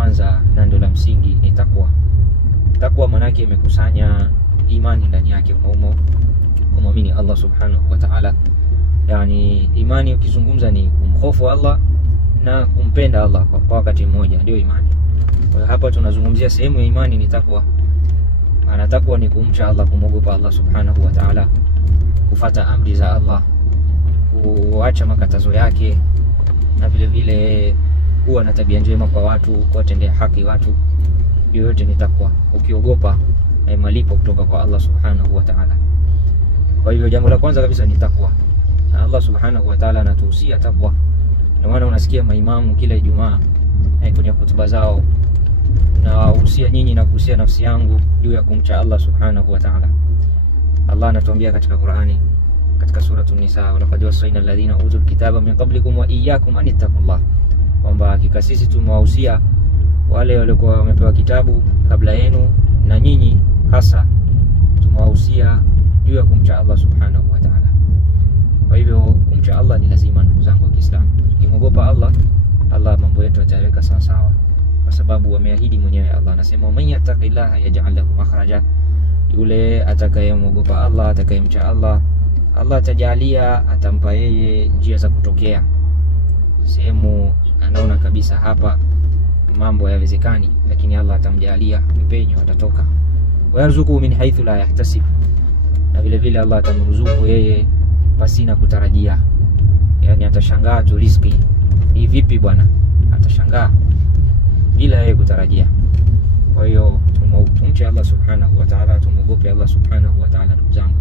kwanza na ndio la msingi ni takwa. Takwa maana yake imekusanya imani ndani yake, kumwamini Allah subhanahu wa ta'ala. Yani imani ukizungumza ni kumhofu Allah na kumpenda Allah kwa wakati mmoja, ndio imani. Kwa hapa tunazungumzia sehemu ya imani ni takwa. Maana takwa ni kumcha Allah, kumogopa Allah subhanahu wa ta'ala, kufuata amri za Allah, kuacha makatazo yake, na vile vile kuwa na tabia njema kwa watu, kuwatendea haki watu. Yote ni takwa, ukiogopa malipo kutoka kwa Allah subhanahu wa ta'ala. Kwa hivyo jambo la kwanza kabisa ni takwa. Na Allah subhanahu wa ta'ala anatuhusia takwa. Ndio maana unasikia maimamu kila Ijumaa kwenye hutuba zao, na wahusia nyinyi na kuhusia nafsi yangu juu ya kumcha Allah subhanahu wa ta'ala. Allah anatuambia katika Qur'ani, katika sura An-Nisa, walaqad wasayna alladhina utul kitaba min qablikum wa iyyakum an ittaqullah, kwamba hakika sisi tumewahusia wale waliokuwa wamepewa kitabu kabla yenu na nyinyi hasa tumewahusia juu ya kumcha Allah subhanahu wa ta'ala. Kwa hivyo kumcha Allah ni lazima, ndugu zangu wa Kiislamu. Ukimwogopa Allah, Allah mambo yetu yataweka sawa sawa, kwa sababu ameahidi mwenyewe. Allah anasema man yattaqillaha yaj'al lahu makhraja, yule atakayemwogopa Allah, atakayemcha Allah, Allah atajalia, atampa yeye njia za kutokea sehemu anaona kabisa hapa mambo hayawezekani, lakini Allah atamjalia mpenyo, atatoka. Warzuku min haythu la yahtasib, na vile vile Allah atamruzuku yeye pasina kutarajia. Yani atashangaa tu riziki hii vipi bwana, atashangaa bila yeye kutarajia. Kwa hiyo tumche Allah subhanahu wa ta'ala, tumuogope Allah subhanahu wa ta'ala. Ndugu zangu,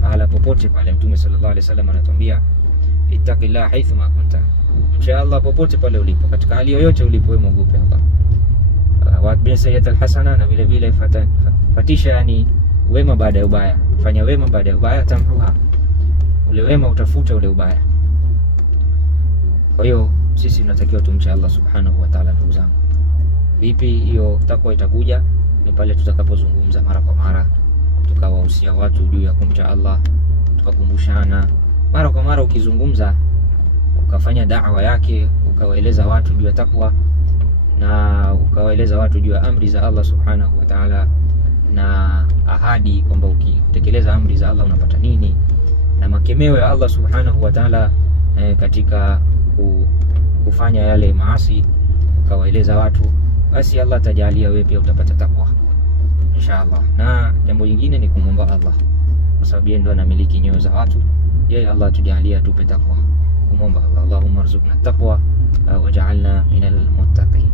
mahala popote pale Mtume sallallahu alaihi wasallam anatuambia ittaqillaha haythu ma kunta, mcha Allah popote pale ulipo, katika hali yoyote ulipo, wewe muogope Allah. Wa bin sayyid al-hasana, na vile vile fatisha, yani wema baada ya ubaya, fanya wema baada ya ubaya, tamhuha, ule wema utafuta ule ubaya. Kwa hiyo sisi tunatakiwa tumche Allah subhanahu wa ta'ala. Ndugu zangu, vipi hiyo takwa itakuja? Ni pale tutakapozungumza mara kwa mara, tukawahusia watu juu ya kumcha Allah, tukakumbushana mara kwa mara. Ukizungumza ukafanya da'wa yake, ukawaeleza watu juu ya takwa, na ukawaeleza watu juu ya amri za Allah subhanahu wa ta'ala, na ahadi kwamba ukitekeleza amri za Allah unapata nini, na makemeo ya Allah subhanahu wa ta'ala katika kufanya yale maasi, ukawaeleza watu, basi Allah atajalia wewe pia utapata takwa inshallah. Na jambo jingine ni kumwomba Allah, kwa sababu yeye ndo anamiliki nyoyo za watu. Yeye Allah tujalia tupe takwa, kumwomba Allah, Allahumma arzuqna taqwa waj'alna minal muttaqin.